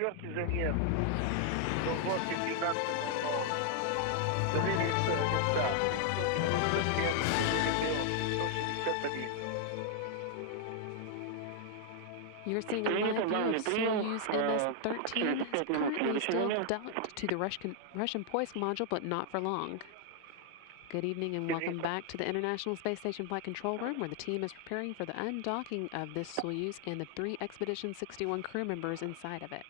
4-й замер. До 15 минут. Доверие места. 161. You're seeing a live view of Soyuz MS-13. It's currently still docked to the Russian Poisk Module, but not for long. Good evening and welcome back to the International Space Station Flight Control Room, where the team is preparing for the undocking of this Soyuz and the 3 Expedition 61 crew members inside of it.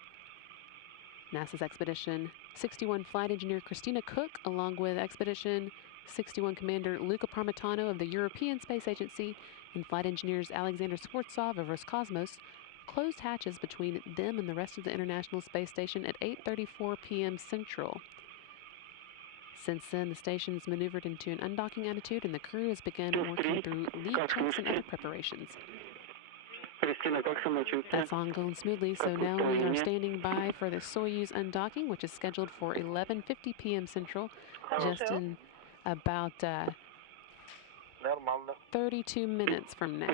NASA's Expedition 61 flight engineer Christina Koch, along with Expedition 61 commander Luca Parmitano of the European Space Agency and flight engineers Alexander Skvortsov of Roscosmos, closed hatches between them and the rest of the International Space Station at 8:34 p.m. Central. Since then, the station's maneuvered into an undocking attitude, and the crew has begun working through leak checks and other preparations. That's all going smoothly, so now we are standing by for the Soyuz undocking, which is scheduled for 11:50 p.m. Central, just in about 32 minutes from now.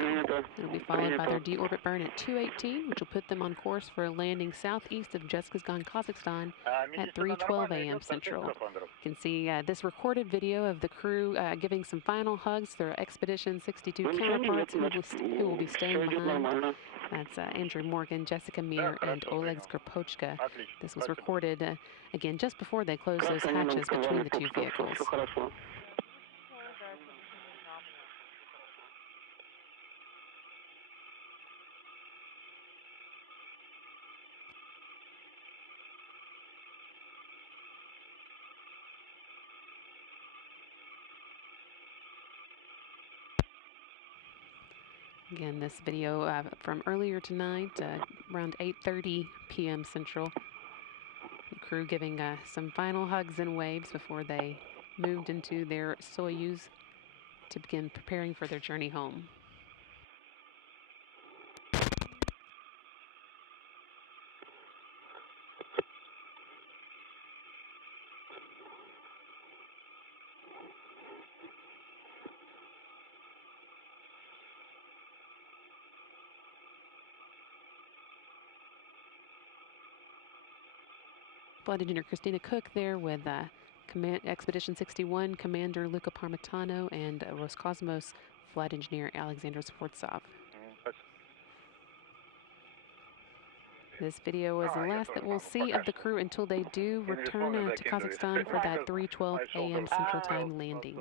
It'll be followed by their deorbit burn at 2:18, which will put them on course for a landing southeast of Roscosmos, Kazakhstan at 3:12 a.m. Central. You can see this recorded video of the crew giving some final hugs to their Expedition 62 counterparts who will be staying behind. That's Andrew Morgan, Jessica Meir, and Oleg Skvortsov. This was recorded, again, just before they closed those hatches between the two vehicles. Again, this video from earlier tonight, around 8:30 p.m. Central. The crew giving some final hugs and waves before they moved into their Soyuz to begin preparing for their journey home. Flight engineer Christina Koch there with Expedition 61 commander Luca Parmitano and Roscosmos flight engineer Alexander Skvortsov. This video is the last that we'll see of the crew until they do return to Kazakhstan for that 3:12 a.m. Central Time landing.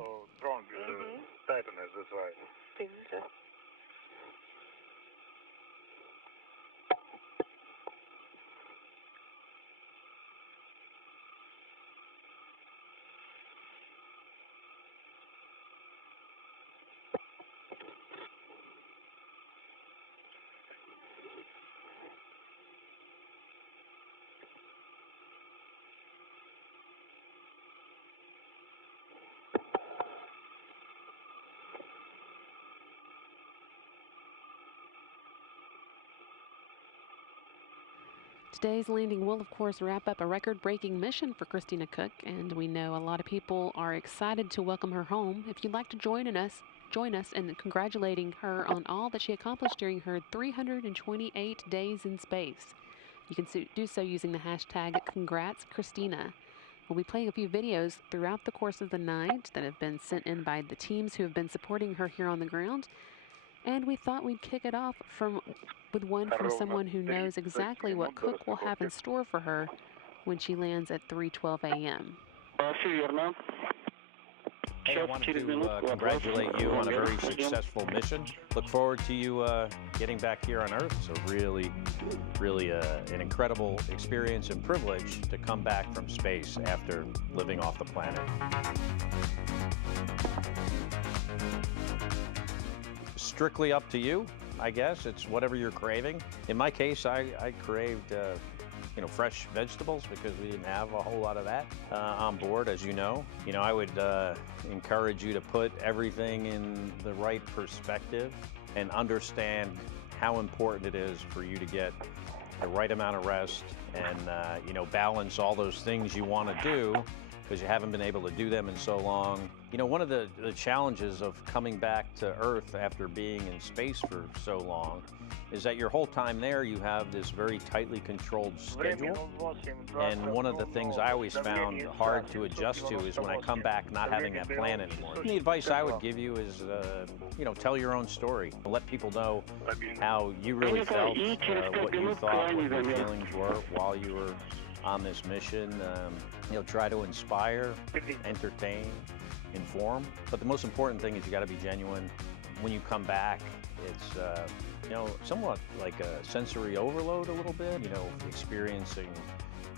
Today's landing will, of course, wrap up a record-breaking mission for Christina Koch, and we know a lot of people are excited to welcome her home. If you'd like to join us in congratulating her on all that she accomplished during her 328 days in space, you can do so using the hashtag #CongratsChristina. We'll be playing a few videos throughout the course of the night that have been sent in by the teams who have been supporting her here on the ground. And we thought we'd kick it off with one from someone who knows exactly what Koch will have in store for her when she lands at 3:12 a.m. Hey, I wanted to congratulate you on a very successful mission. Look forward to you getting back here on Earth. So really an incredible experience and privilege to come back from space after living off the planet. Strictly up to you, I guess. It's whatever you're craving. In my case, I craved fresh vegetables because we didn't have a whole lot of that on board, as you know. I would encourage you to put everything in the right perspective and understand how important it is for you to get the right amount of rest and balance all those things you want to do because you haven't been able to do them in so long. You know, one of the challenges of coming back to Earth after being in space for so long is that your whole time there you have this very tightly controlled schedule. And one of the things I always found hard to adjust to is when I come back not having that plan anymore. And the advice I would give you is, you know, tell your own story. Let people know how you really felt, what you thought, what your feelings were while you were on this mission. You know, try to inspire, entertain, inform, but the most important thing is you got to be genuine. When you come back, it's you know, somewhat like a sensory overload a little bit, you know, experiencing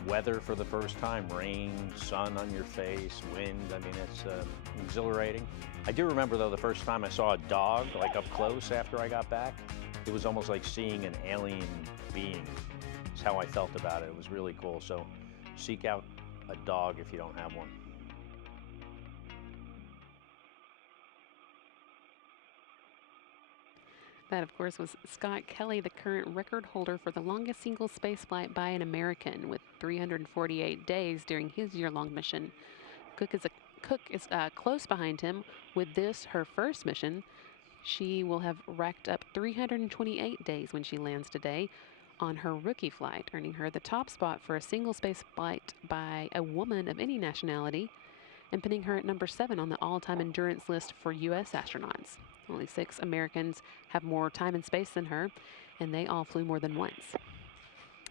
weather for the first time, rain, sun on your face, wind. I mean, it's exhilarating. I do remember though the first time I saw a dog like up close after I got back, it was almost like seeing an alien being. It's how I felt about it. It was really cool. So seek out a dog if you don't have one. That, of course, was Scott Kelly, the current record holder for the longest single spaceflight by an American, with 348 days during his year-long mission. Cook is close behind him. With this, her first mission, she will have racked up 328 days when she lands today on her rookie flight, earning her the top spot for a single space flight by a woman of any nationality, and putting her at number 7 on the all-time endurance list for U.S. astronauts. Only 6 Americans have more time in space than her, and they all flew more than once.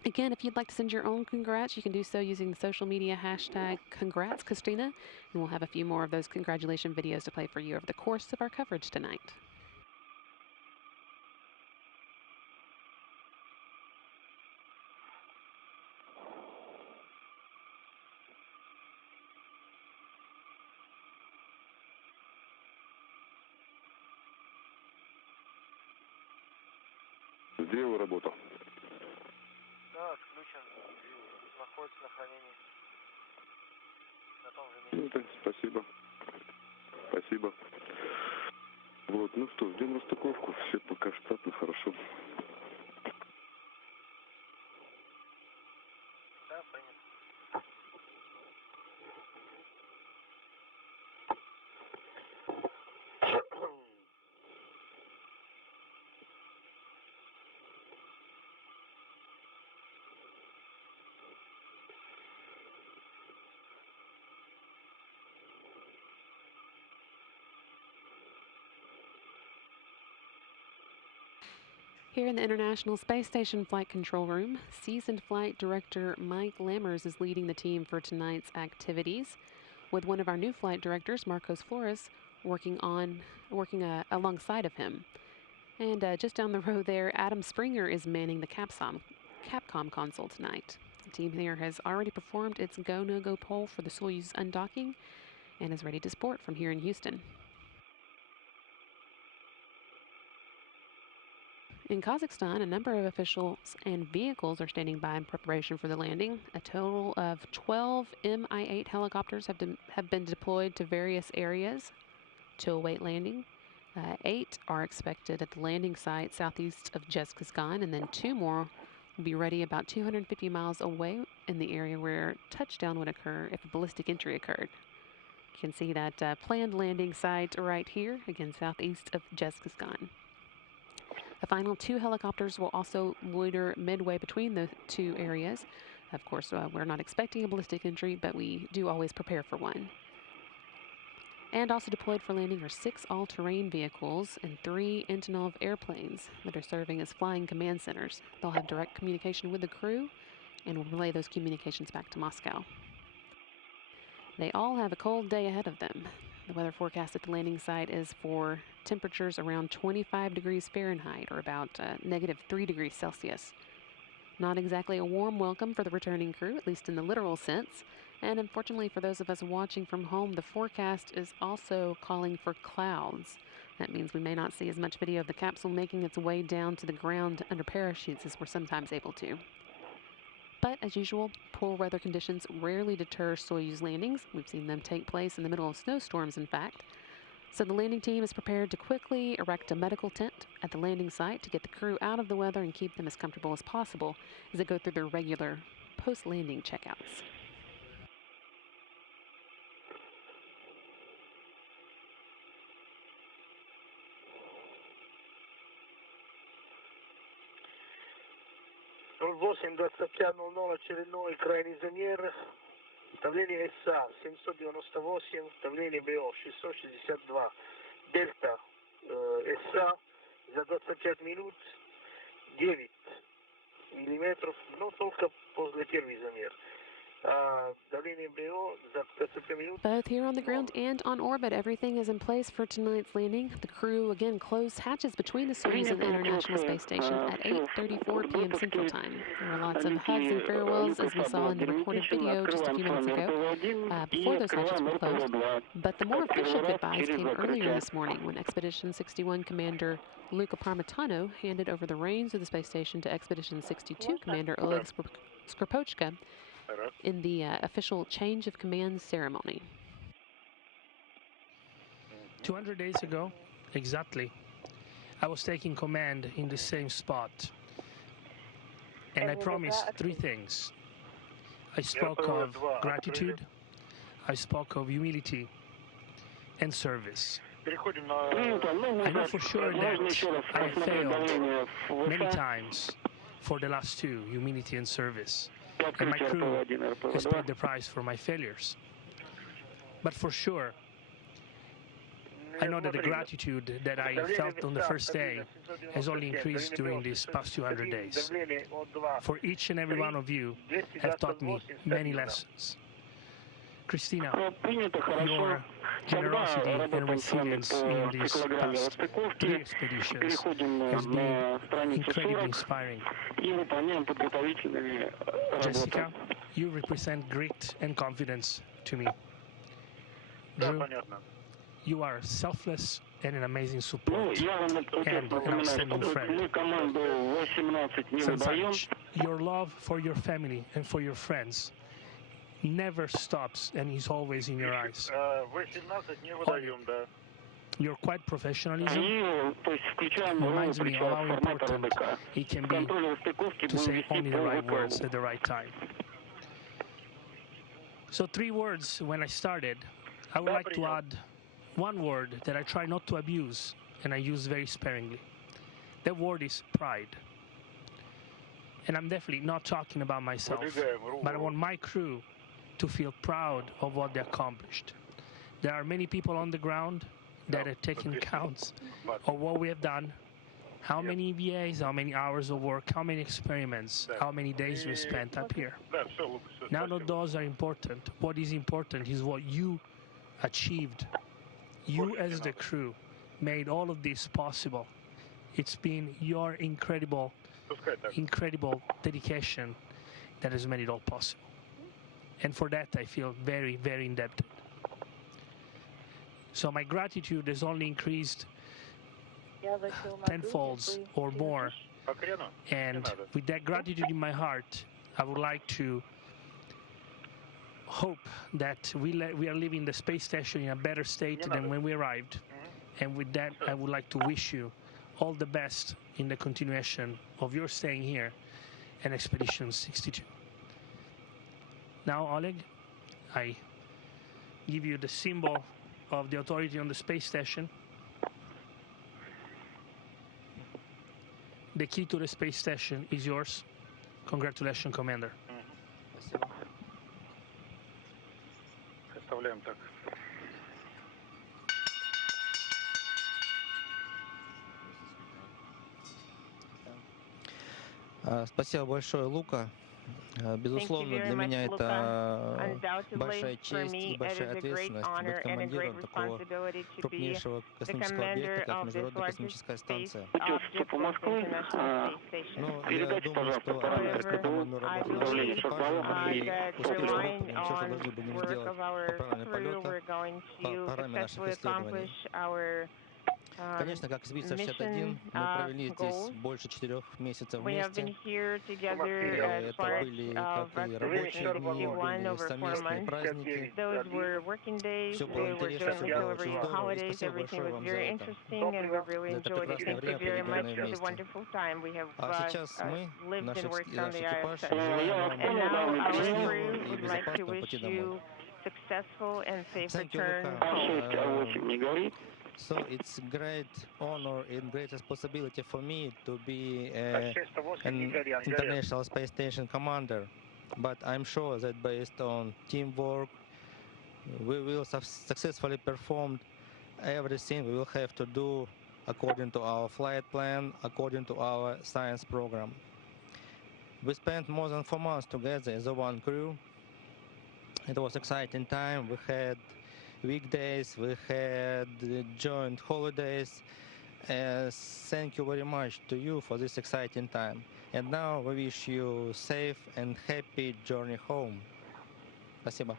Again, if you'd like to send your own congrats, you can do so using the social media hashtag Congrats Christina, and we'll have a few more of those congratulation videos to play for you over the course of our coverage tonight. Сделал работу. Да, отключен. Находится на хранении. На том же месте. Ну, спасибо. Спасибо. Вот, ну что, ждем расстыковку. Все пока штатно, хорошо. Да, понятно. Here in the International Space Station Flight Control Room, seasoned flight director Mike Lammers is leading the team for tonight's activities, with one of our new flight directors, Marcos Flores, working alongside of him. And just down the road there, Adam Springer is manning the Capcom console tonight. The team here has already performed its go-no-go poll for the Soyuz Undocking and is ready to sport from here in Houston. In Kazakhstan, a number of officials and vehicles are standing by in preparation for the landing. A total of 12 Mi-8 helicopters have been deployed to various areas to await landing. 8 are expected at the landing site southeast of Roscosmos, and then 2 more will be ready about 250 miles away in the area where touchdown would occur if a ballistic entry occurred. You can see that planned landing site right here, again southeast of Roscosmos. The final 2 helicopters will also loiter midway between the 2 areas. Of course, we're not expecting a ballistic entry, but we do always prepare for one. And also deployed for landing are 6 all-terrain vehicles and 3 Antonov airplanes that are serving as flying command centers. They'll have direct communication with the crew and will relay those communications back to Moscow. They all have a cold day ahead of them. The weather forecast at the landing site is for temperatures around 25 degrees Fahrenheit, or about -3 degrees Celsius. Not exactly a warm welcome for the returning crew, at least in the literal sense. And unfortunately for those of us watching from home, the forecast is also calling for clouds. That means we may not see as much video of the capsule making its way down to the ground under parachutes as we're sometimes able to. But as usual, poor weather conditions rarely deter Soyuz landings. We've seen them take place in the middle of snowstorms, in fact. So the landing team is prepared to quickly erect a medical tent at the landing site to get the crew out of the weather and keep them as comfortable as possible as they go through their regular post-landing checkouts. 8, 25 очередной крайний замер. Давление СА 798, давление БО 662. Дельта СА за 25 минут 9 миллиметров, но только после первый замер. Давление БО за 25 минут. Both here on the ground and on orbit, everything is in place for tonight's landing. The crew again closed hatches between the Soyuz and the International Space Station at 8:34 p.m. Central Time. There were lots of hugs and farewells, as we saw in the recorded video just a few minutes ago, before those hatches were closed. But the more official goodbyes came earlier this morning when Expedition 61 Commander Luca Parmitano handed over the reins of the space station to Expedition 62 Commander Oleg Skvortsov in the official change of command ceremony. 200 days ago, exactly, I was taking command in the same spot. And I promised three things. I spoke of gratitude, I spoke of humility, and service. I know for sure that I have failed many times for the last two, humility and service. And my crew has paid the price for my failures. But for sure, I know that the gratitude that I felt on the first day has only increased during these past 200 days. For each and every one of you have taught me many lessons. Christina, your generosity and resilience in these past three expeditions has been incredibly inspiring. Jessica, you represent grit and confidence to me. Drew, you are selfless and an amazing support and an outstanding friend. Sansanich, your love for your family and for your friends never stops and is always in your eyes. Your quiet professionalism reminds me of how important it can be to say only the right words at the right time. So 3 words when I started. I would like to add one word that I try not to abuse and I use very sparingly. That word is pride. And I'm definitely not talking about myself, but I want my crew to feel proud of what they accomplished. There are many people on the ground that have taken counts of what we have done, how many EVAs, how many hours of work, how many experiments, how many days we spent up here. None of those are important. What is important is what you achieved. You as the crew made all of this possible. It's been your incredible dedication that has made it all possible. And for that, I feel very, very indebted. So my gratitude has only increased tenfolds or more. And with that gratitude in my heart, I would like to hope that we are leaving the space station in a better state than when we arrived. And with that, I would like to wish you all the best in the continuation of your staying here and Expedition 62. Now, Oleg, I give you the symbol of the authority on the space station. The key to the space station is yours. Congratulations, Commander. Оставляем так. Спасибо большое, Лука. Безусловно, для меня это большая честь и большая ответственность быть командиром такого крупнейшего космического объекта, как Международная космическая станция. Но я думаю, что опираясь на командную работу нашего экипажа и успешным выполнением все, что должны будем сделать по программе полета, по программе наших исследований. Конечно, как экспедиция 61, мы провели здесь больше 4 месяцев вместе. Это были как и рабочие дни, были совместные праздники. Все было интересно, все было очень здорово. И спасибо большое вам за это. За это прекрасное время, проведенное вместе. А сейчас мы, наш экипаж, желаем вам счастливого и безопасного пути домой. Thank you, Luca. So it's great honor and great responsibility for me to be an International Space Station commander. But I'm sure that based on teamwork, we will successfully perform everything we will have to do according to our flight plan, according to our science program. We spent more than 4 months together as a one crew. It was exciting time. We had weekdays, we had joint holidays. Thank you very much to you for this exciting time. And now we wish you safe and happy journey home. Спасибо.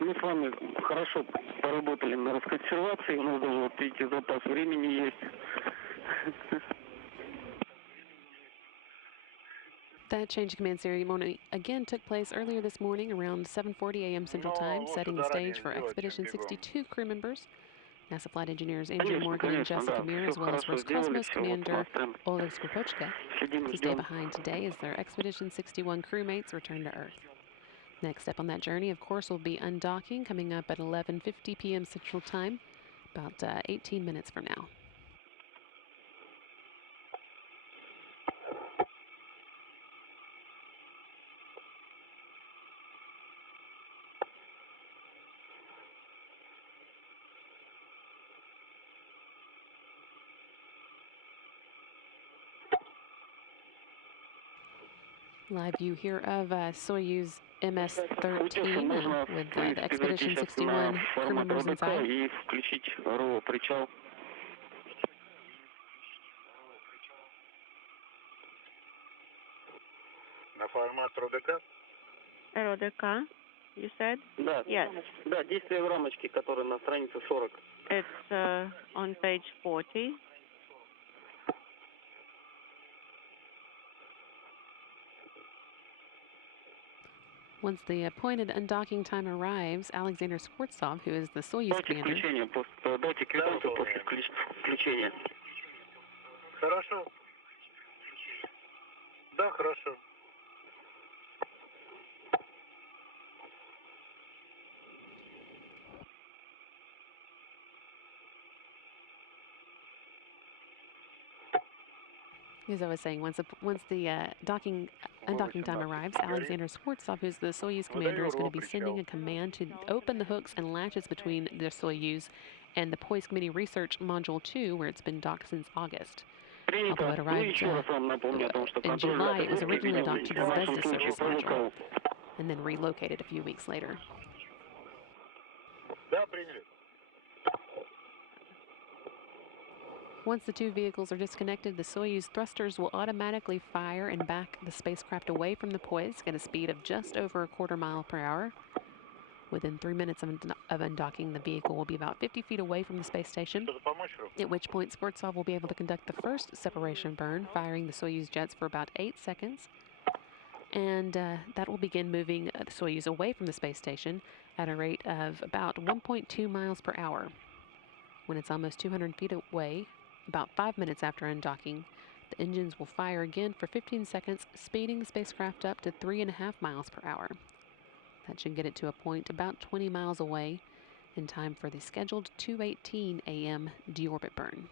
Мы с вами хорошо поработали на расконсервации, у нас даже, вот видите, запас времени есть. That change of command ceremony again took place earlier this morning around 7:40 a.m. Central Time, setting the stage for Expedition 62 crew members, NASA flight engineers Andrew Morgan and Jessica Meir, as well as Roscosmos Commander Oleg Skvortsov, to stay behind today as their Expedition 61 crewmates return to Earth. Next step on that journey, of course, will be undocking, coming up at 11:50 p.m. Central Time, about 18 minutes from now. Live view here of Soyuz MS-13 with the Expedition 61 crew members inside. На формат РОДК? РОДК, you said? Да, yes. Да, действие в рамочке, которое на странице 40. It's on page 40. Once the appointed undocking time arrives, Alexander Skvortsov, who is the Soyuz commander, Дайте квитанцию после включения. Хорошо. Да, хорошо. as I was saying, once the undocking time arrives, Alexander Skvortsov, who's the Soyuz commander, is going to be sending a command to open the hooks and latches between the Soyuz and the Poisk Mini Research Module 2, where it's been docked since August. Although it arrived in July, it was originally docked to the Zvezda service module and then relocated a few weeks later. Да, приняли. Once the two vehicles are disconnected, the Soyuz thrusters will automatically fire and back the spacecraft away from the Poisk at a speed of just over 1/4 mile per hour. Within 3 minutes of undocking, the vehicle will be about 50 feet away from the space station, at which point Skvortsov will be able to conduct the first separation burn, firing the Soyuz jets for about 8 seconds. And that will begin moving the Soyuz away from the space station at a rate of about 1.2 miles per hour. When it's almost 200 feet away, about 5 minutes after undocking, the engines will fire again for 15 seconds, speeding the spacecraft up to 3.5 miles per hour. That should get it to a point about 20 miles away in time for the scheduled 2:18 a.m. deorbit burn.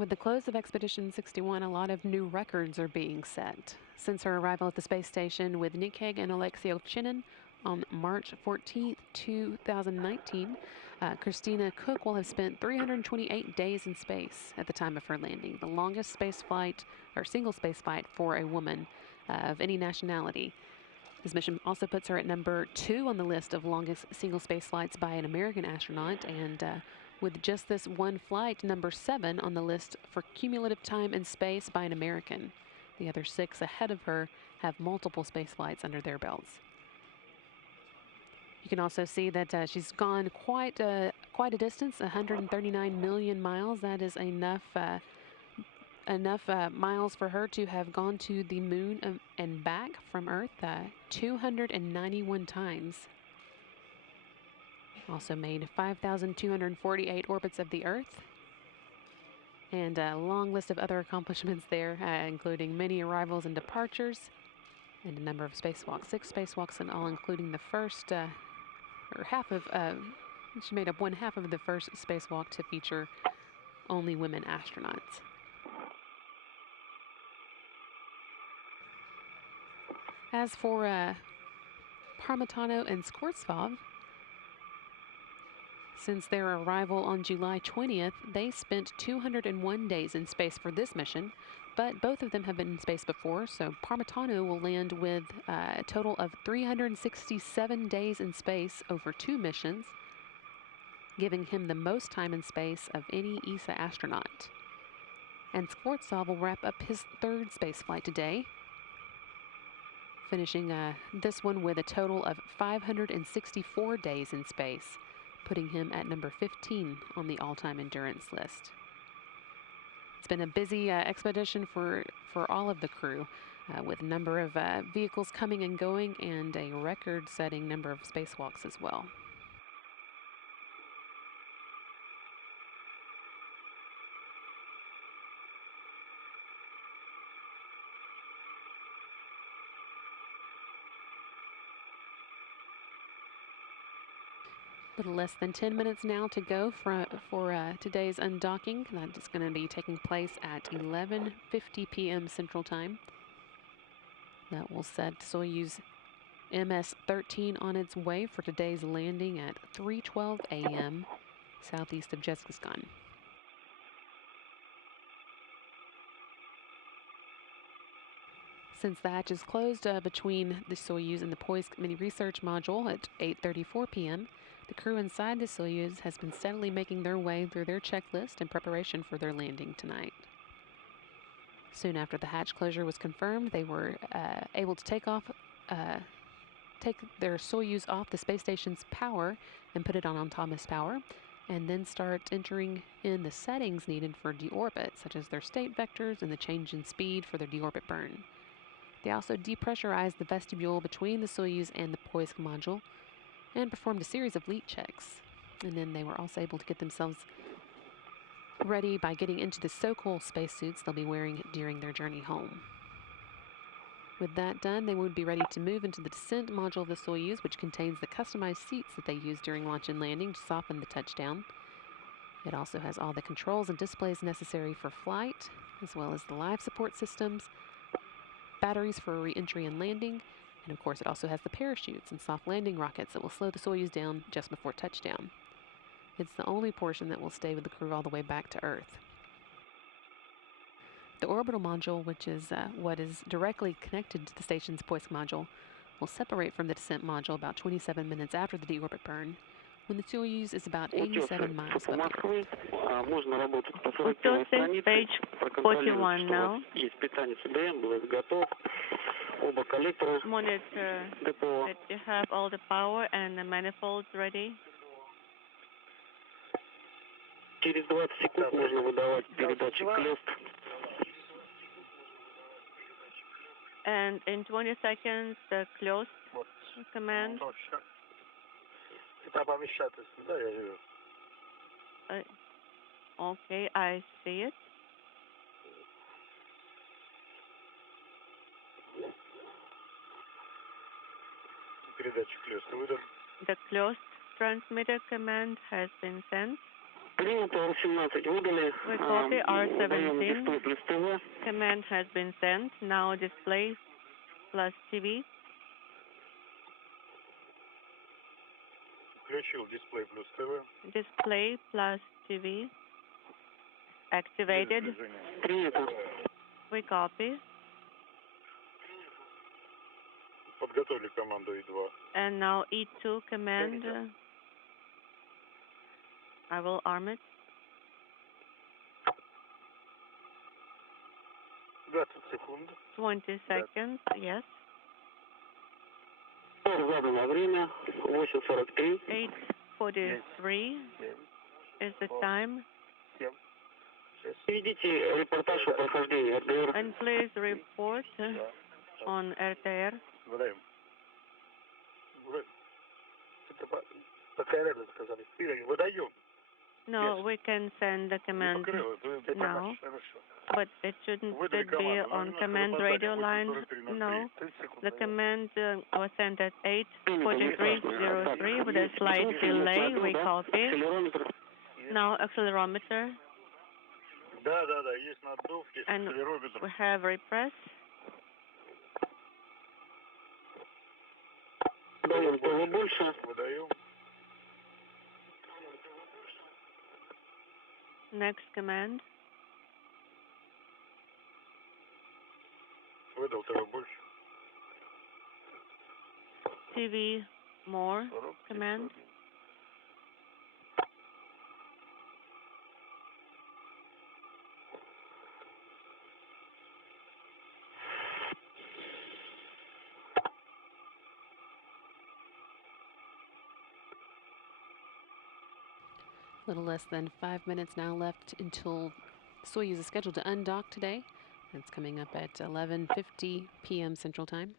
With the close of Expedition 61, a lot of new records are being set. Since her arrival at the space station with Nikheg and Alexei Ovchinin on March 14, 2019, Christina Koch will have spent 328 days in space at the time of her landing, the longest space flight or single space flight for a woman of any nationality. This mission also puts her at number 2 on the list of longest single space flights by an American astronaut, and with just this one flight, number 7 on the list for cumulative time in space by an American. The other 6 ahead of her have multiple space flights under their belts. You can also see that she's gone quite a distance, 139 million miles. That is enough miles for her to have gone to the moon and back from Earth 291 times. Also made 5,248 orbits of the Earth. And a long list of other accomplishments there, including many arrivals and departures, and a number of spacewalks, 6 spacewalks in all, including the first, or half of, she made up 1/2 of the first spacewalk to feature only women astronauts. As for Parmitano and Skvortsov, since their arrival on July 20th, they spent 201 days in space for this mission, but both of them have been in space before, so Parmitano will land with a total of 367 days in space over 2 missions, giving him the most time in space of any ESA astronaut. And Skvortsov will wrap up his 3rd space flight today, finishing this one with a total of 564 days in space, putting him at number 15 on the all-time endurance list. It's been a busy expedition for all of the crew, with a number of vehicles coming and going and a record-setting number of spacewalks as well. A little less than 10 minutes now to go for today's undocking. That is going to be taking place at 11:50 p.m. Central Time. That will set Soyuz MS-13 on its way for today's landing at 3:12 a.m. southeast of Roscosmos. Since the hatch is closed between the Soyuz and the Poisk mini research module at 8:34 p.m., the crew inside the Soyuz has been steadily making their way through their checklist in preparation for their landing tonight. Soon after the hatch closure was confirmed, they were able to take their Soyuz off the space station's power and put it on autonomous power, and then start entering in the settings needed for deorbit, such as their state vectors and the change in speed for their deorbit burn. They also depressurized the vestibule between the Soyuz and the Poisk Module and performed a series of leak checks. And then they were also able to get themselves ready by getting into the so-called spacesuits they'll be wearing during their journey home. With that done, they would be ready to move into the descent module of the Soyuz, which contains the customized seats that they use during launch and landing to soften the touchdown. It also has all the controls and displays necessary for flight, as well as the life support systems, batteries for re-entry and landing, and of course it also has the parachutes and soft landing rockets that will slow the Soyuz down just before touchdown. It's the only portion that will stay with the crew all the way back to Earth. The orbital module, which is what is directly connected to the station's Poisk module, will separate from the descent module about 27 minutes after the deorbit burn, when the Soyuz is about 87 miles above the Earth. Outpost page 41 now. Monitor that you have all the power and the manifolds ready. Через 20 секунд можно выдавать передатчик клёст. And in 20 seconds, the close command. Okay, I see it. The closed transmitter command has been sent. We copy R17. Command has been sent. Now display plus TV. Включил дисплей плюс ТВ. Display plus TV. Activated. We copy. Подготовили команду И2. And now E2 command. I will arm it. 20 секунд. 20 seconds, yes. 8:43 is the time. And please report on RTR. Выдаем. Пока рядом сказали. Выдаем. No, we can send the command now, but it shouldn't be on command radio line. No, the command was sent at 8:43:03 with a slight delay. We copy. Now accelerometer. Да, есть наддув, есть акселерометр. We have repress. Выдаем. Next command. Выдал ТВ больше. TV more command. A little less than 5 minutes now left until Soyuz is scheduled to undock today. It's coming up at 11:50 p.m. Central Time.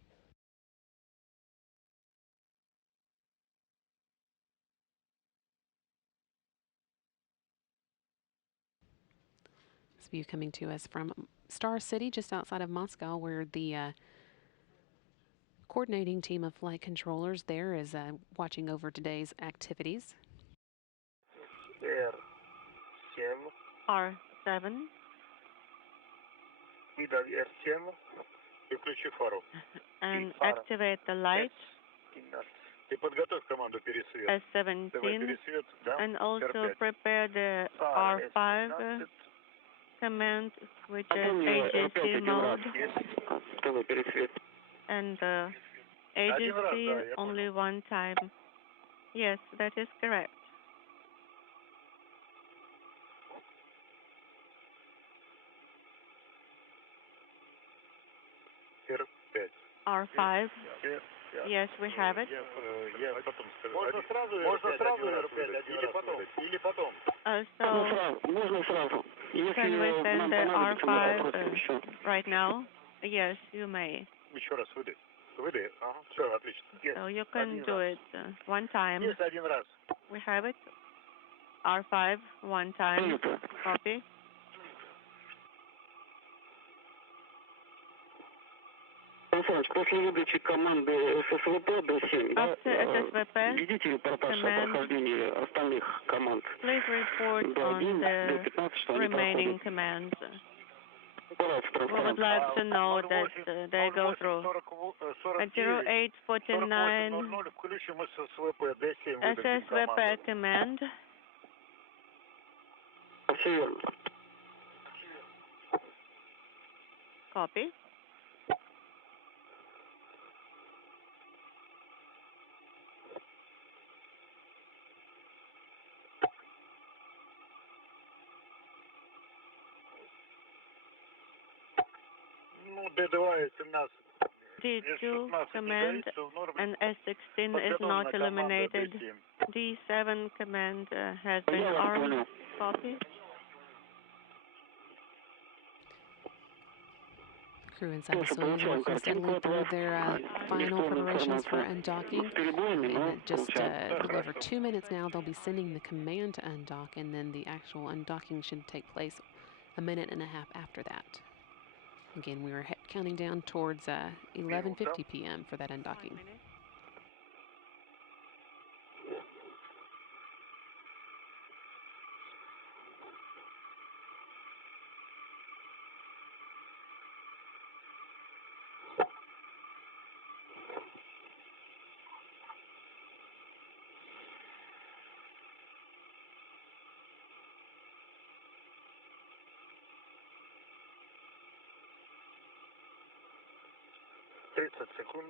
This view coming to us from Star City, just outside of Moscow, where the coordinating team of flight controllers there is watching over today's activities. R7. R7. И включи фару. And activate the light. И подготовь команду пересвет. S17. Пересвет, да? And also prepare the R5 command, which is AGC mode. And AGC only one time. Yes, that is correct. R5. Yes, we have it. Можно сразу R5 или потом? So, can we send the R5 right now? Yes, you may. Еще раз выдай. Выдай. Ага, все, отлично. So you can do it one time. Есть один раз. We have it. R5 one time. Copy. После выдачи команды ССВП до 7, After SSVP, ведите репортаж о прохождении остальных команд. Please report on the remaining commands. We would like to know that they go through. At 08:49, SSVP command. Copy. D2 command and S16 is not eliminated. D7 command has been armed. Copy. Crew inside the Soyuz working steadily through their final preparations for undocking. In just a little over 2 minutes now, they'll be sending the command to undock, and then the actual undocking should take place a minute and a half after that. Again, we are counting down towards 11:50 p.m. for that undocking.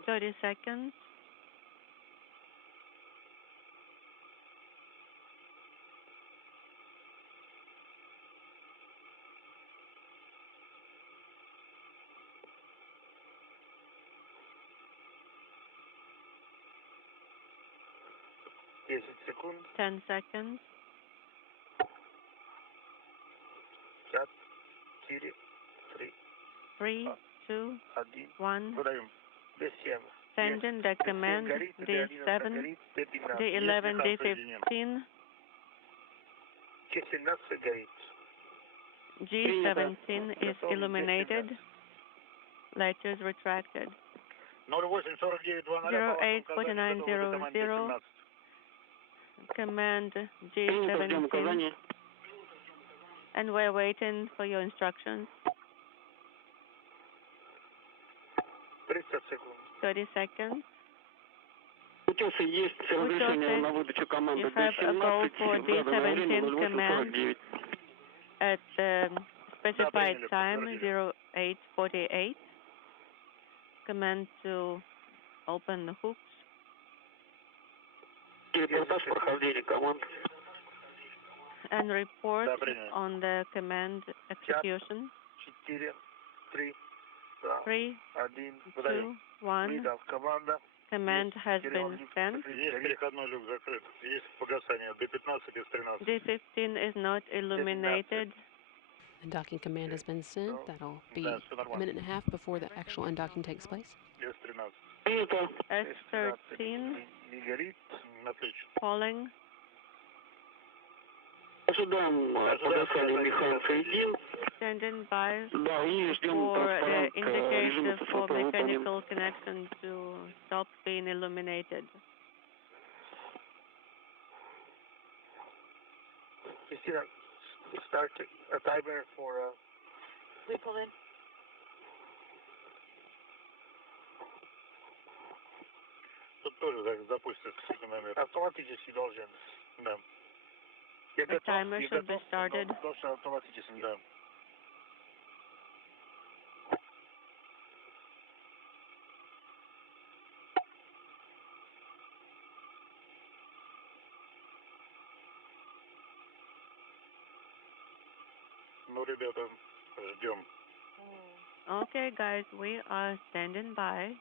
30 seconds. Десять секунд. 10 seconds. 5, 4, 3, 3, 2, 1. выдаем. D7. Sending the command D7, D11, D15. G17 горит. G17 is illuminated. Lighters retracted. 084900. Command G17. And we're waiting for your instructions. 30 секунд. 30 seconds. Утесы есть разрешение на выдачу команды You have a go for D17 command at specified time 0848. Command to open the hooks. Репортаж прохождения команд. And report on the command execution. 4, 3, 3, 2, 1. Command has been sent. Переходной люк закрыт. Есть погасание. D15 без 13. D15 is not illuminated. Undocking command has been sent. That'll be a minute and a half before the actual undocking takes place. Без 13. S13 Не горит. Отлично. falling. Ожидаем погасания механика-1. Standing by Да, и ждем for транспарант indicator режима for выполнения. mechanical connection to stop being illuminated. Christina, start a timer for... We pull in. Тут тоже запустится номер. Автоматически должен. Да. The timer should be started. Должен автоматически, да. Ну, ребята, ждем. Okay, guys, we are standing by.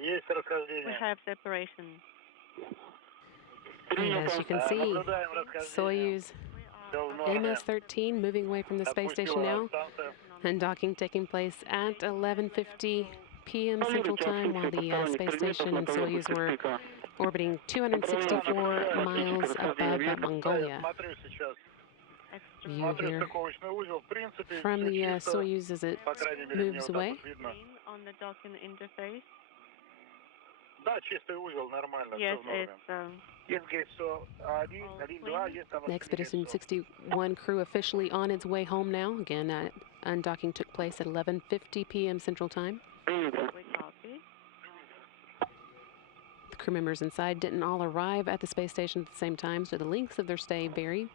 Есть расхождение. We have separation. And as you can see, Soyuz MS-13 moving away from the space station now. Undocking taking place at 11:50 p.m. Central Time, while the space station and Soyuz were orbiting 264 miles above Mongolia. View here from the Soyuz as it moves away. On the docking interface. Да, чистый узел, нормально. Yes, it's The Expedition 61 crew officially on its way home now. Again, undocking took place at 11:50 p.m. Central Time. we copy. The crew members inside didn't all arrive at the space station at the same time, so the lengths of their stay vary.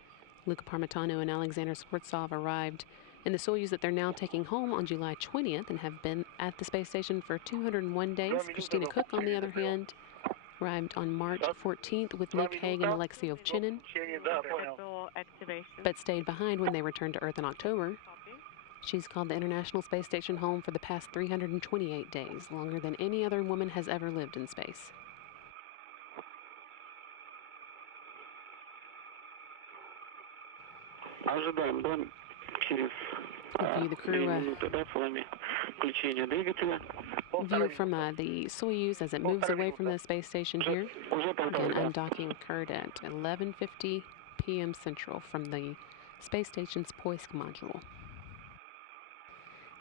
Luca Parmitano and Skvortsov arrived in the Soyuz that they're now taking home on July 20th and have been at the space station for 201 days. Christina Koch, on the other hand, arrived on March 14th with Nick Hague and Alexei Ovchinin, but stayed behind when they returned to Earth in October. She's called the International Space Station home for the past 328 days, longer than any other woman has ever lived in space. Ожидаем, да, через View the crew минуты, да, с вами включение двигателя. view from the Soyuz as it moves away from the space station here. Again, undocking occurred at 11:50 p.m. Central from the space station's Poisk Module.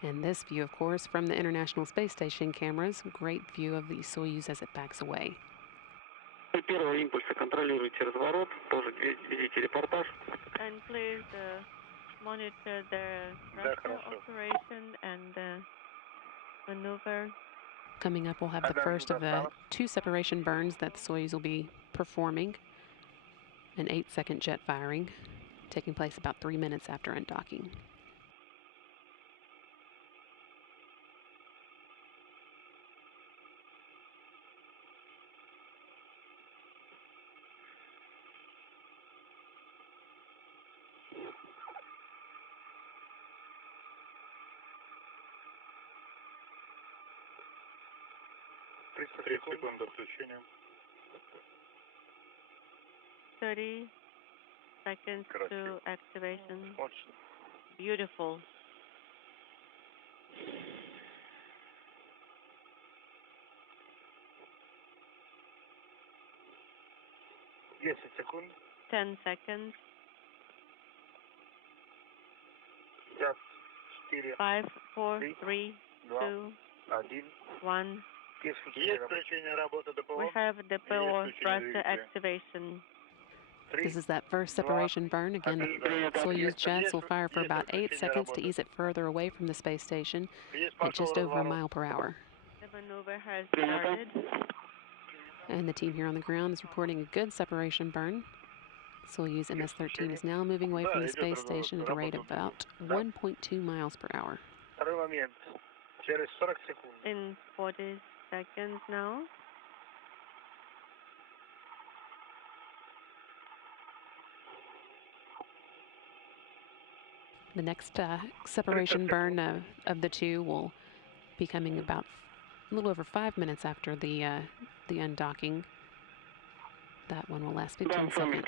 And this view, of course, from the International Space Station cameras. Great view of the Soyuz as it backs away. Первого импульса контролируйте разворот, тоже ведите репортаж. And please monitor the thruster operation and maneuver. Coming up, we'll have the first of the 2 separation burns that the Soyuz will be performing. An 8-second jet firing, taking place about 3 minutes after undocking. Секунд до включения. 30 seconds to activation. Beautiful. Секунд. 10 seconds. 5, 4, 3, 2, 1. We have DPO thruster activation. This is that first separation burn. Again, Soyuz jets will fire for about 8 seconds to ease it further away from the space station at just over a mile per hour. The maneuver has started. And the team here on the ground is reporting a good separation burn. Soyuz MS-13 is now moving away from the space station at a rate of about 1.2 miles per hour. In 40 seconds now. The next separation burn of the 2 will be coming about a little over 5 minutes after the undocking. That one will last 15 seconds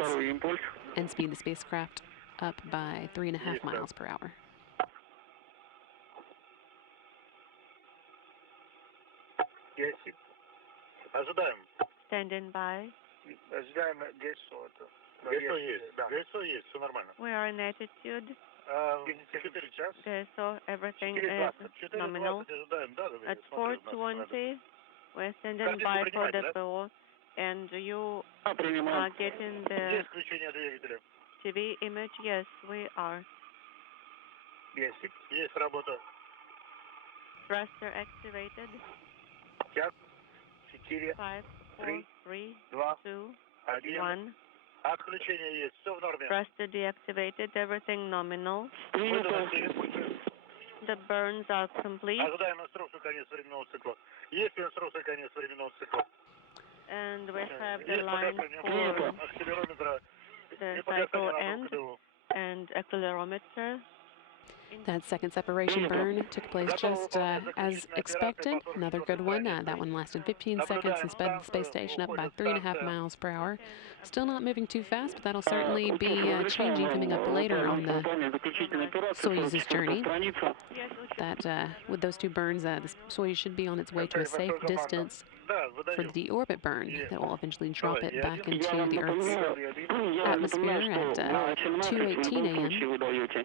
and speed the spacecraft up by 3.5 miles per hour. Standing by. We are in attitude. Okay, so everything is nominal. At 4:20, we're standing by for the DPO, and you are getting the TV image? Yes, we are. Thruster activated. 5, 4, 3, 2, 1. Thruster deactivated, everything nominal. The burns are complete. And we have the line for the cycle end and accelerometer. That second separation burn took place just as expected. Another good one. That one lasted 15 seconds and sped the space station up by 3.5 miles per hour. Still not moving too fast, but that'll certainly be changing coming up later on the Soyuz's journey. That with those 2 burns, the Soyuz should be on its way to a safe distance for the deorbit burn that will eventually drop it back into the Earth's atmosphere at 2:18 a.m.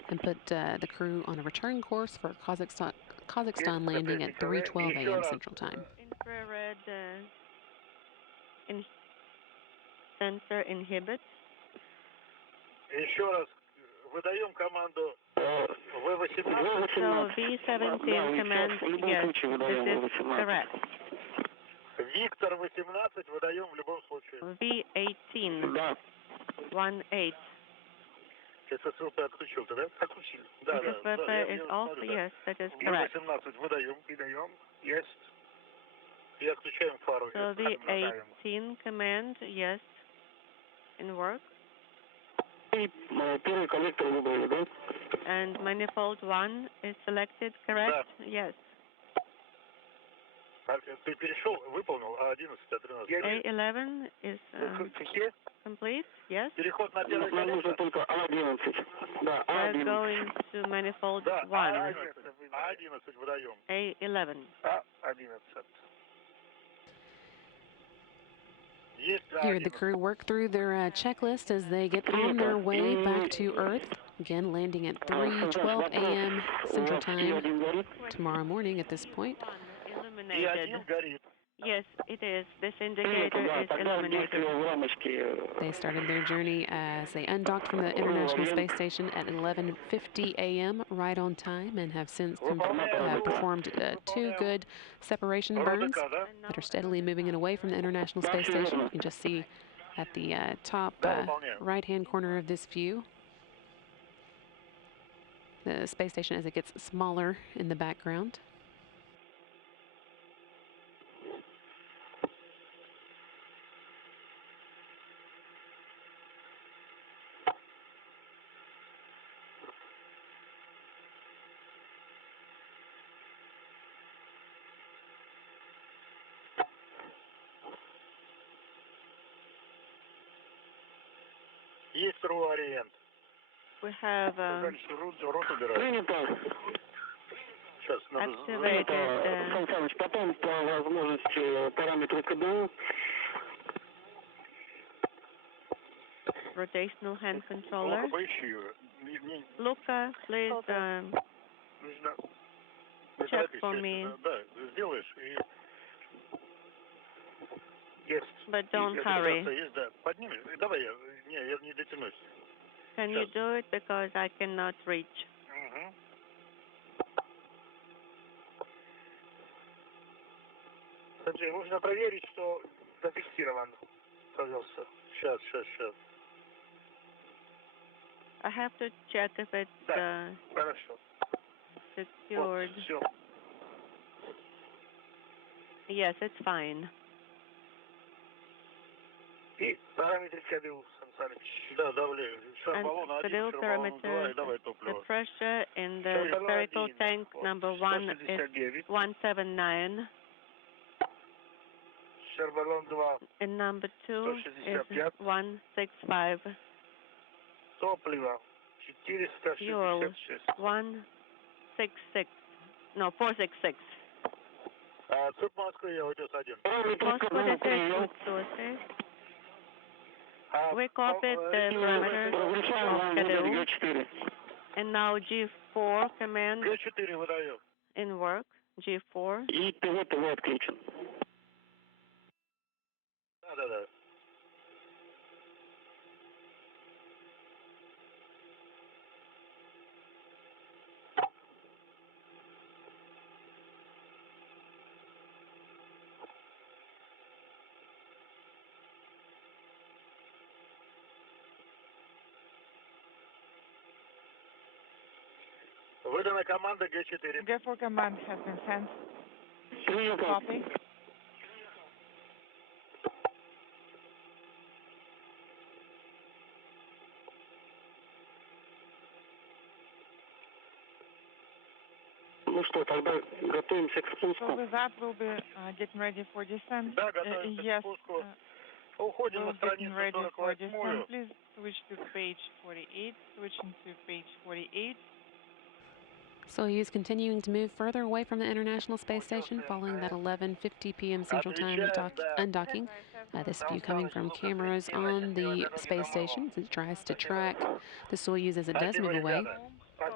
and put the crew on a return course for Kazakhstan landing at 3:12 a.m. Central Time. Infrared sensor inhibit. So V-17 command, yes, this is correct. Виктор 18, выдаем в любом случае. V-18, 1-8. ССВП отключил, да? Отключили. Да, ССВП is off, yes, that is correct. V-18 выдаем, передаем, есть. И отключаем фару. So V-18 command, yes, in work. Первый коллектор выбрали, да? And manifold 1 is selected, correct? Yes. Ты перешел, выполнил А11, А13. A11 is complete, yes. Переход на первый Нам нужно только А11. Да, We're going to manifold 1. А11 выдаем. A11. А11. Here, the crew work through their checklist as they get on their way back to Earth. Again, landing at 3:12 a.m. Central Time tomorrow morning at this point. Illuminated. Yes, it is. This indicator is illuminated. They started their journey as they undocked from the International Space Station at 11:50 a.m. right on time, and have since performed 2 good separation burns that are steadily moving it away from the International Space Station. You can just see at the top right-hand corner of this view the space station as it gets smaller in the background. We have activated rotational hand controller. Luca, please check for me. But don't hurry. Can you do it, because I cannot reach? Санджей, нужно проверить, что зафиксирован. Пожалуйста. Сейчас. I have to check if it's Хорошо. secured. Вот, все. Yes, it's fine. И параметры КДУ, Сан Саныч. Да, давление. Шарбалон 1, Kadu шарбалон 2, parameter, и давай the топливо. pressure in the spherical tank number 1 is 179, Шарбалон 2, and number 2 is 165. топливо Fuel 466. 166. No, 466. Цирк Москвы, я идет 1. Moscow Desert sources. We copied the parameters of Kadu. And now G4 command Г4 выдаю. in work. G4. И пилот его отключен. Да. Выдана команда Г4. G4 command has been sent. Принято. Copy. Ну что, тогда готовимся к So спуску. with that, we'll be getting ready for descent. Да, готовимся Yes, к спуску. Уходим we'll на getting страницу ready for 48. descent. Please switch to page 48. Switching to page 48. Soyuz continuing to move further away from the International Space Station following that 11:50 p.m. Central Time undocking. This view coming from cameras on the space station as it tries to track the Soyuz as it does move away.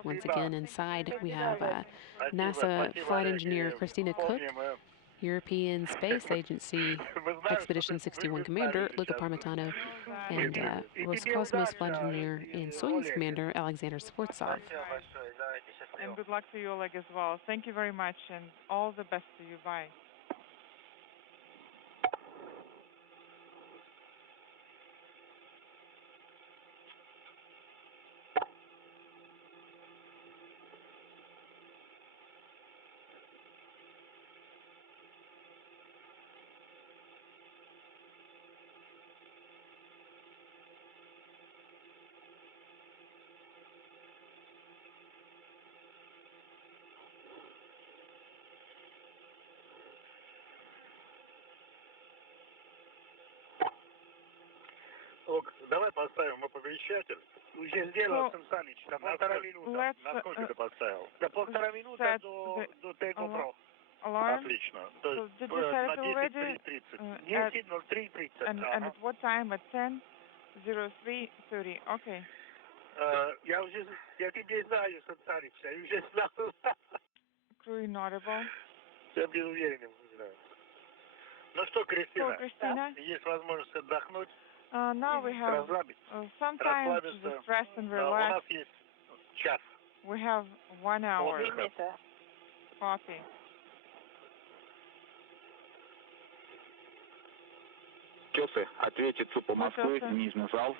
Once again, inside we have NASA flight engineer Christina Koch, European Space Agency Expedition 61 Commander Luca Parmitano, and Roscosmos flight engineer and Soyuz Commander Alexander Skvortsov. And good luck to you, Oleg, as well. Thank you very much, and all the best to you. Bye. Давай поставим оповещатель. Уже сделал, Сан Саныч, на полтора минуты. На сколько ты поставил? На полтора минуты до take-off. Alarm. Отлично. So did you set it already? 10:03:30. And at what time? At 10:03:30. Okay. Я тебе знаю, Сан Саныч, я уже знал. Crew inaudible. Я без уверенным, не знаю. что, Christina, now we have some time to just rest and relax. We have 1 hour. Copy. Чёсы, ответьте ЦУПу Москвы, Нижний зал.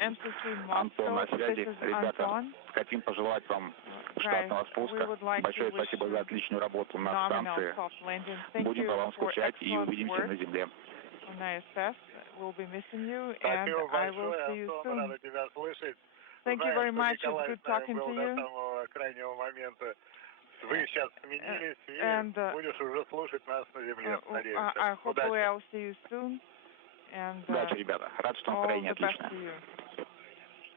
Антон на связи. Ребята, хотим пожелать вам штатного спуска. Большое спасибо за отличную работу на станции. Будем по вам скучать и увидимся на Земле. We'll be missing you, and I will see you soon. Thank you very much. It's good talking to you. And hopefully I'll see you soon. And удачи, ребята. Рад, что настроение отличное.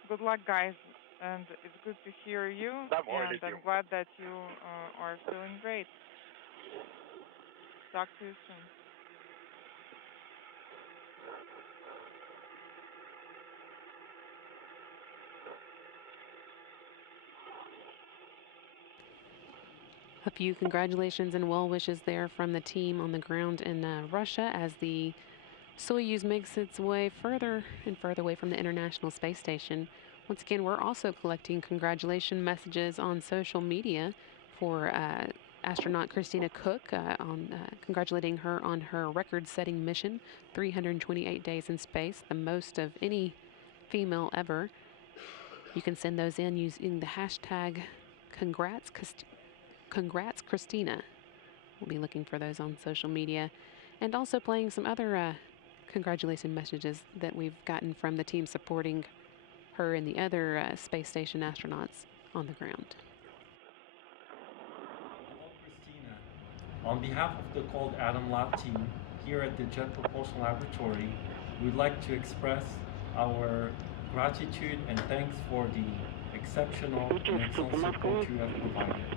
Good luck, guys. And it's good to hear you. And I'm glad that you are feeling great. Talk to you soon. A few congratulations and well wishes there from the team on the ground in Russia as the Soyuz makes its way further and further away from the International Space Station. Once again, we're also collecting congratulation messages on social media for astronaut Christina Koch, congratulating her on her record-setting mission, 328 days in space, the most of any female ever. You can send those in using the hashtag Congrats Christina. We'll be looking for those on social media, and also playing some other congratulation messages that we've gotten from the team supporting her and the other space station astronauts on the ground. Christina, on behalf of the Cold Atom Lab team here at the Jet Propulsion Laboratory, we'd like to express our gratitude and thanks for the exceptional and excellent support you have provided.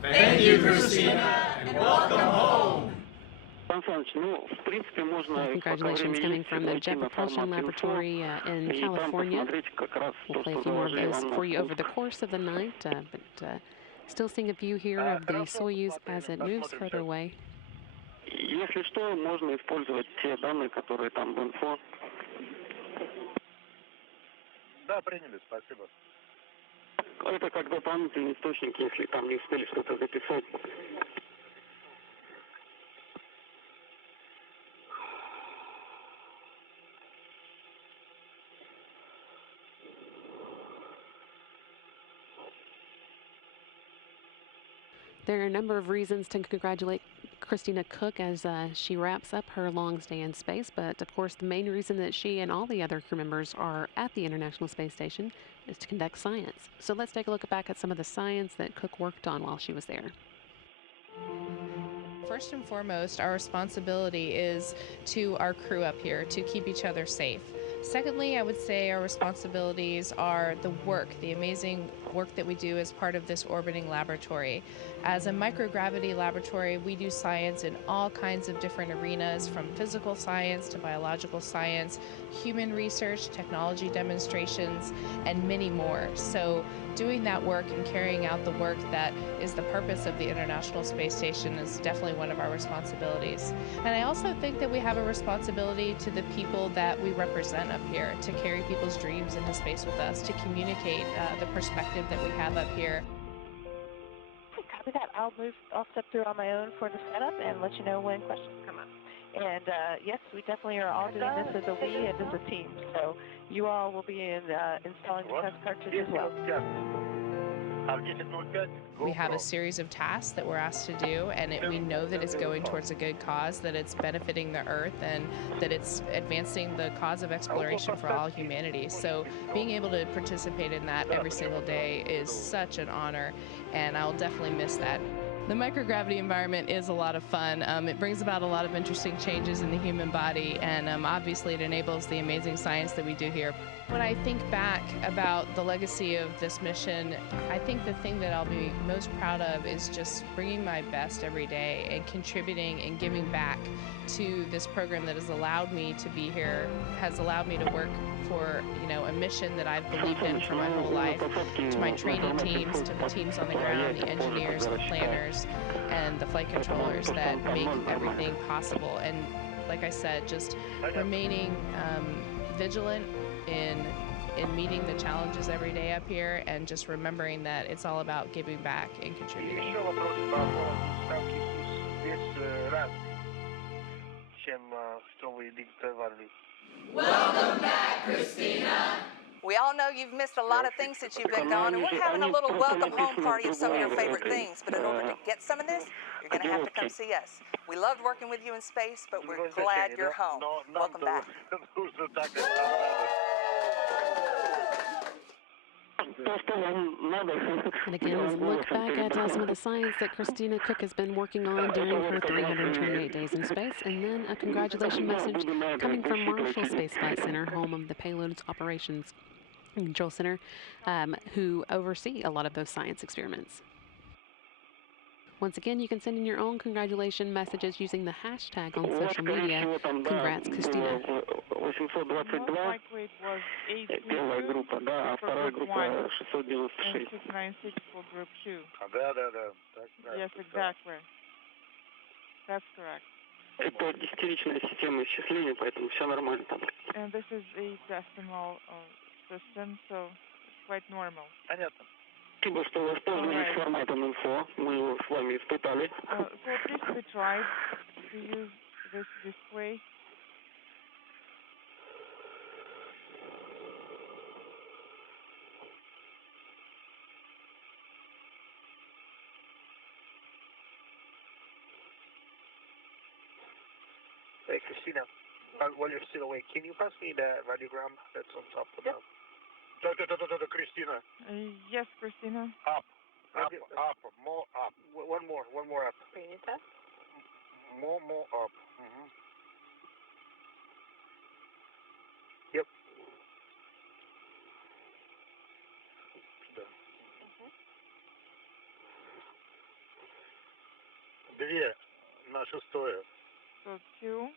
Thank you, Christina, and welcome home! Congratulations coming from the Jet Propulsion Laboratory in California. We'll play a few more of those for you over the course of the night, but still seeing a view here of the Soyuz as it moves further away. Если что, можно использовать те данные, которые там в инфо. Да, приняли, спасибо. Это как дополнительный источник, если там не успели что-то записать. There are a number of reasons to congratulate Christina Koch as she wraps up her long stay in space, but of course the main reason that she and all the other crew members are at the International Space Station is to conduct science. So let's take a look back at some of the science that Koch worked on while she was there. First and foremost, our responsibility is to our crew up here to keep each other safe. Secondly, I would say our responsibilities are the work, the amazing work that we do as part of this orbiting laboratory. As a microgravity laboratory, we do science in all kinds of different arenas, from physical science to biological science, human research, technology demonstrations, and many more. So doing that work and carrying out the work that is the purpose of the International Space Station is definitely one of our responsibilities. And I also think that we have a responsibility to the people that we represent up here, to carry people's dreams into space with us, to communicate the perspective that we have up here. Copy that. I'll step through on my own for the setup and let you know when questions come up. And yes, we definitely are all doing this as a we and as a team. So you all will be installing the test cartridge as well. We have a series of tasks that we're asked to do, and we know that it's going towards a good cause, that it's benefiting the Earth, and that it's advancing the cause of exploration for all humanity. So being able to participate in that every single day is such an honor, and I'll definitely miss that. The microgravity environment is a lot of fun. It brings about a lot of interesting changes in the human body, and obviously it enables the amazing science that we do here. When I think back about the legacy of this mission, I think the thing that I'll be most proud of is just bringing my best every day and contributing and giving back to this program that has allowed me to be here, has allowed me to work for, a mission that I've believed in for my whole life, to my training teams, to the teams on the ground, the engineers, the planners, engineers and the flight controllers that make everything possible. And like I said, just remaining vigilant in meeting the challenges every day up here, and just remembering that it's all about giving back and contributing. Welcome back, Christina. We all know you've missed a lot of things since you've been gone, and we're having a little welcome home party of some of your favorite things. But in order to get some of this, you're going to have to come see us. We loved working with you in space, but we're glad you're home. Welcome back. And again, let's look back at some of the science that Christina Koch has been working on during her 328 days in space, and then a congratulations message coming from Marshall Space Flight Center, home of the Payload's Operations Control Center, who oversee a lot of those science experiments. Once again, you can send in your own congratulation messages using the hashtag on social media. Congrats, Christina. Most likely it was 822 for group 1 and 696 for group 2. Yes, exactly. That's correct. Это десятичная система исчисления, поэтому все нормально там. And this is a decimal system, so it's quite normal. Понятно. Спасибо, что воспользовались форматом инфо. Мы его с вами испытали. So at least we tried to use this display. Hey, Christina, while you're still awake, can you pass me the radiogram that's on top of the Christina? Yes, Christina. Up, more up. One more up. Принято. More up. Yep. Да. Две на шестое. So 2.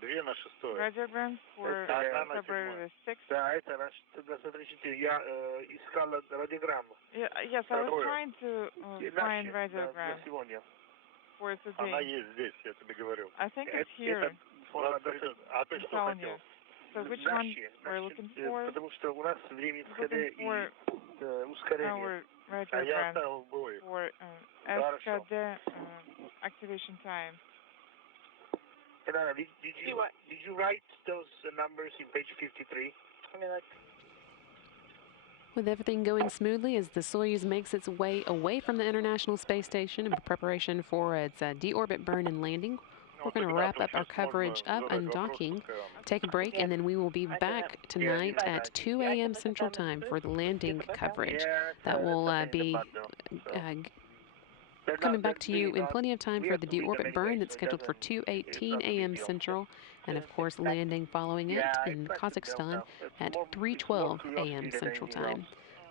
Две на шестое. Radiogram for February 6th. Да, это наш. Смотрите, я искал радиограмму. Yes, I was trying to find radiogram for today. Она есть здесь, я тебе говорю. I think it's here. А ты что хотел? So which one we're looking for? Потому что у нас время исхода и ускорение. А я оставил бой. For SKD activation time. Did you write those numbers in page 53? I mean, like. With everything going smoothly as the Soyuz makes its way away from the International Space Station in preparation for its deorbit burn and landing, we're going to wrap up our coverage of undocking, take a break, and then we will be back tonight at 2 a.m. Central Time for the landing coverage. That will be coming back to you in plenty of time for the deorbit burn that's scheduled for 2:18 a.m. Central, and of course landing following it in Kazakhstan at 3:12 a.m. Central Time.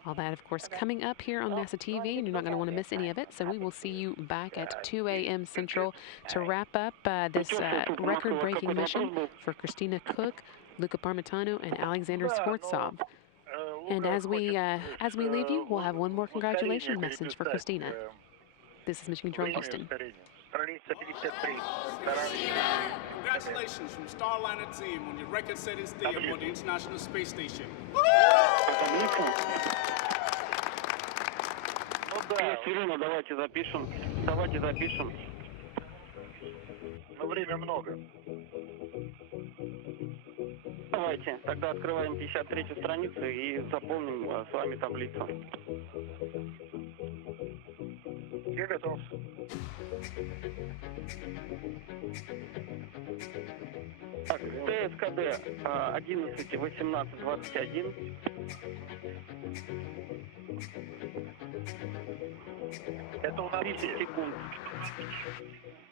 All that, of course, coming up here on NASA TV, and you're not going to want to miss any of it. So we will see you back at 2 a.m. Central to wrap up this record-breaking mission for Christina Koch, Luca Parmitano, and Alexander Skvortsov. And as we leave you, we'll have one more congratulations message for Christina. This is Mission Control Houston. Congratulations from Starliner team on your record-setting stay aboard the International Space Station. Есть время, давайте запишем. Но время много. Давайте, тогда открываем 53-ю страницу и заполним с вами таблицу. Я готов. Так, ТСКД 11-18-21. Это у нас 30 секунд.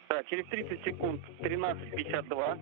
Да, через 30 секунд 13:52.